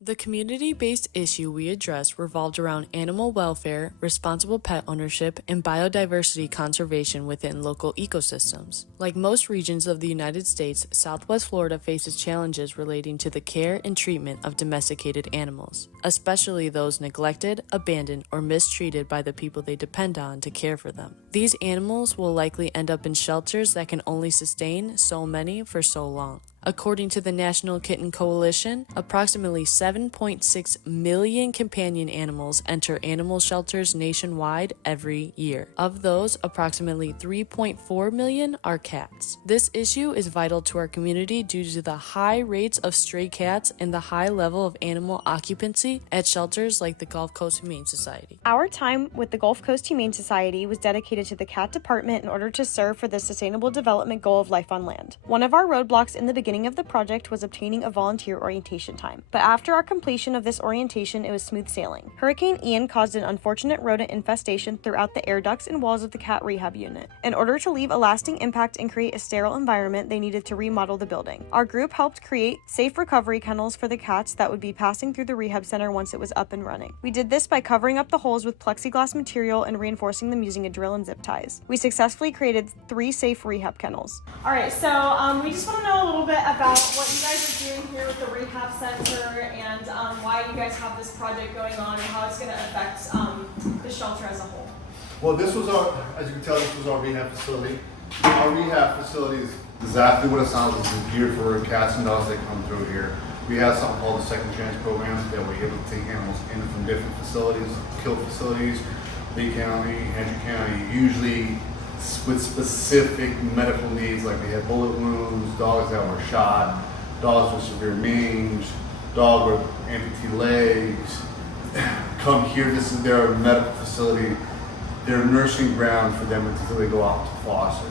The community-based issue we addressed revolved around animal welfare, responsible pet ownership, and biodiversity conservation within local ecosystems. Like most regions of the United States, Southwest Florida faces challenges relating to the care and treatment of domesticated animals, especially those neglected, abandoned, or mistreated by the people they depend on to care for them. These animals will likely end up in shelters that can only sustain so many for so long. According to the National Kitten Coalition, approximately 7.6 million companion animals enter animal shelters nationwide every year. Of those, approximately 3.4 million are cats. This issue is vital to our community due to the high rates of stray cats and the high level of animal occupancy at shelters like the Gulf Coast Humane Society. Our time with the Gulf Coast Humane Society was dedicated to the cat department in order to serve for the Sustainable Development Goal of Life on Land. One of our roadblocks in the beginning of the project was obtaining a volunteer orientation time, but after our completion of this orientation, it was smooth sailing. Hurricane Ian caused an unfortunate rodent infestation throughout the air ducts and walls of the cat rehab unit. In order to leave a lasting impact and create a sterile environment, they needed to remodel the building. Our group helped create safe recovery kennels for the cats that would be passing through the rehab center once it was up and running. We did this by covering up the holes with plexiglass material and reinforcing them using a drill and zip ties. We successfully created 3 safe rehab kennels. All right, so we just want to know a little bit about what you guys are doing here with the rehab center and why you guys have this project going on and how it's going to affect the shelter as a whole. Well, this was as you can tell, this was our rehab facility. Our rehab facility is exactly what it sounds like. It's geared for cats and dogs that come through here. We have something called the Second Chance Program that we're able to take animals in from different facilities, kill facilities, Lee County, Hendry County, usually with specific medical needs, like they had bullet wounds, dogs that were shot, dogs with severe mange, dog with amputee legs. Come here, this is their medical facility, their nursing ground for them until they go out to foster.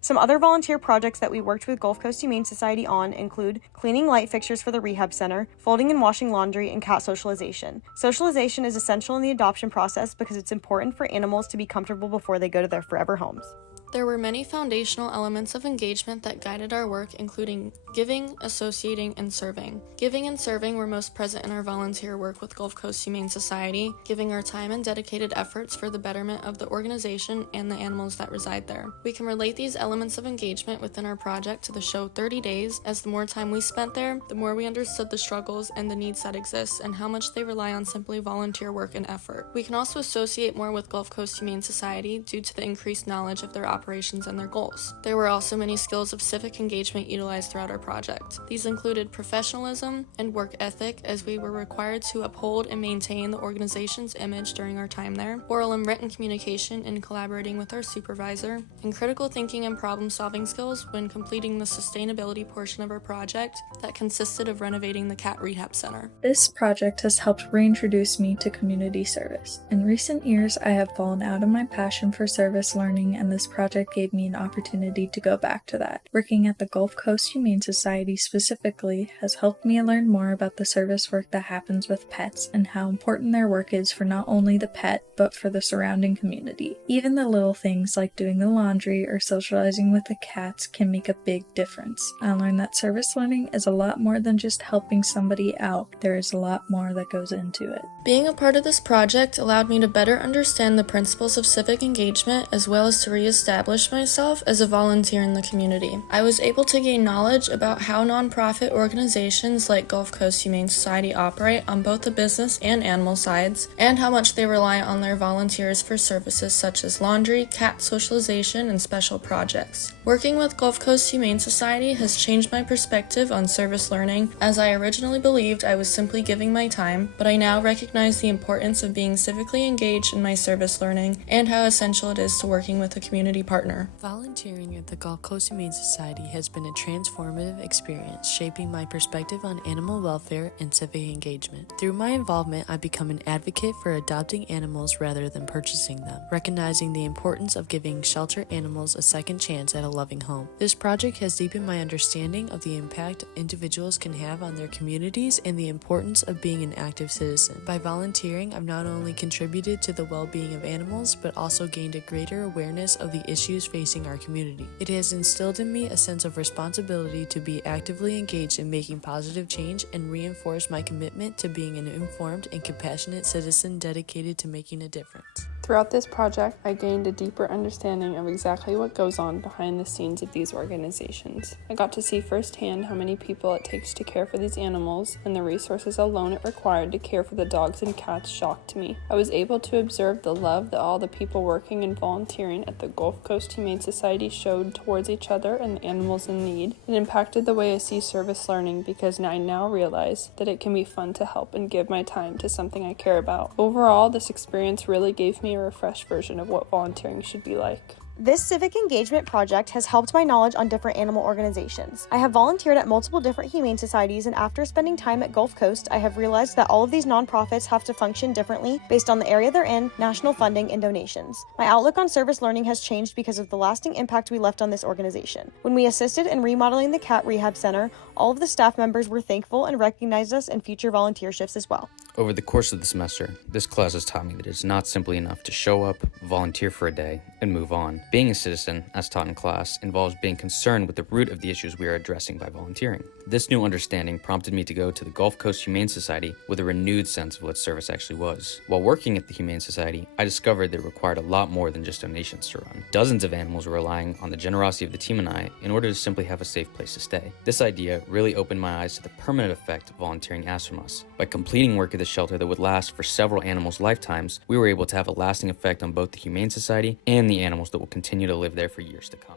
Some other volunteer projects that we worked with Gulf Coast Humane Society on include cleaning light fixtures for the rehab center, folding and washing laundry, and cat socialization. Socialization is essential in the adoption process because it's important for animals to be comfortable before they go to their forever homes. There were many foundational elements of engagement that guided our work, including giving, associating, and serving. Giving and serving were most present in our volunteer work with Gulf Coast Humane Society, giving our time and dedicated efforts for the betterment of the organization and the animals that reside there. We can relate these elements of engagement within our project to the show 30 Days, as the more time we spent there, the more we understood the struggles and the needs that exist and how much they rely on simply volunteer work and effort. We can also associate more with Gulf Coast Humane Society due to the increased knowledge of their operations and their goals. There were also many skills of civic engagement utilized throughout our project. These included professionalism and work ethic, as we were required to uphold and maintain the organization's image during our time there, oral and written communication and collaborating with our supervisor, and critical thinking and problem-solving skills when completing the sustainability portion of our project that consisted of renovating the cat rehab center. This project has helped reintroduce me to community service. In recent years, I have fallen out of my passion for service learning, and this project gave me an opportunity to go back to that. Working at the Gulf Coast Humane Society specifically has helped me learn more about the service work that happens with pets and how important their work is for not only the pet, but for the surrounding community. Even the little things like doing the laundry or socializing with the cats can make a big difference. I learned that service learning is a lot more than just helping somebody out. There is a lot more that goes into it. Being a part of this project allowed me to better understand the principles of civic engagement as well as to reestablish myself as a volunteer in the community. I was able to gain knowledge about how nonprofit organizations like Gulf Coast Humane Society operate on both the business and animal sides, and how much they rely on their volunteers for services such as laundry, cat socialization, and special projects. Working with Gulf Coast Humane Society has changed my perspective on service learning, as I originally believed I was simply giving my time, but I now recognize the importance of being civically engaged in my service learning and how essential it is to working with a community partner. Volunteering at the Gulf Coast Humane Society has been a transformative experience, shaping my perspective on animal welfare and civic engagement. Through my involvement, I've become an advocate for adopting animals rather than purchasing them, recognizing the importance of giving shelter animals a second chance at a loving home. This project has deepened my understanding of the impact individuals can have on their communities and the importance of being an active citizen. By volunteering, I've not only contributed to the well-being of animals, but also gained a greater awareness of the issues issues facing our community. It has instilled in me a sense of responsibility to be actively engaged in making positive change and reinforce my commitment to being an informed and compassionate citizen dedicated to making a difference. Throughout this project, I gained a deeper understanding of exactly what goes on behind the scenes of these organizations. I got to see firsthand how many people it takes to care for these animals, and the resources alone it required to care for the dogs and cats shocked me. I was able to observe the love that all the people working and volunteering at the Gulf Coast Humane Society showed towards each other and the animals in need. It impacted the way I see service learning because I now realize that it can be fun to help and give my time to something I care about. Overall, this experience really gave me a refreshed version of what volunteering should be like. This civic engagement project has helped my knowledge on different animal organizations. I have volunteered at multiple different humane societies, and after spending time at Gulf Coast, I have realized that all of these nonprofits have to function differently based on the area they're in, national funding, and donations. My outlook on service learning has changed because of the lasting impact we left on this organization. When we assisted in remodeling the cat rehab center, all of the staff members were thankful and recognized us in future volunteer shifts as well. Over the course of the semester, this class has taught me that it's not simply enough to show up, volunteer for a day, and move on. Being a citizen, as taught in class, involves being concerned with the root of the issues we are addressing by volunteering. This new understanding prompted me to go to the Gulf Coast Humane Society with a renewed sense of what service actually was. While working at the Humane Society, I discovered that it required a lot more than just donations to run. Dozens of animals were relying on the generosity of the team and I in order to simply have a safe place to stay. This idea really opened my eyes to the permanent effect volunteering asks from us. By completing work at the shelter that would last for several animals' lifetimes, we were able to have a lasting effect on both the Humane Society and the animals that will continue to live there for years to come.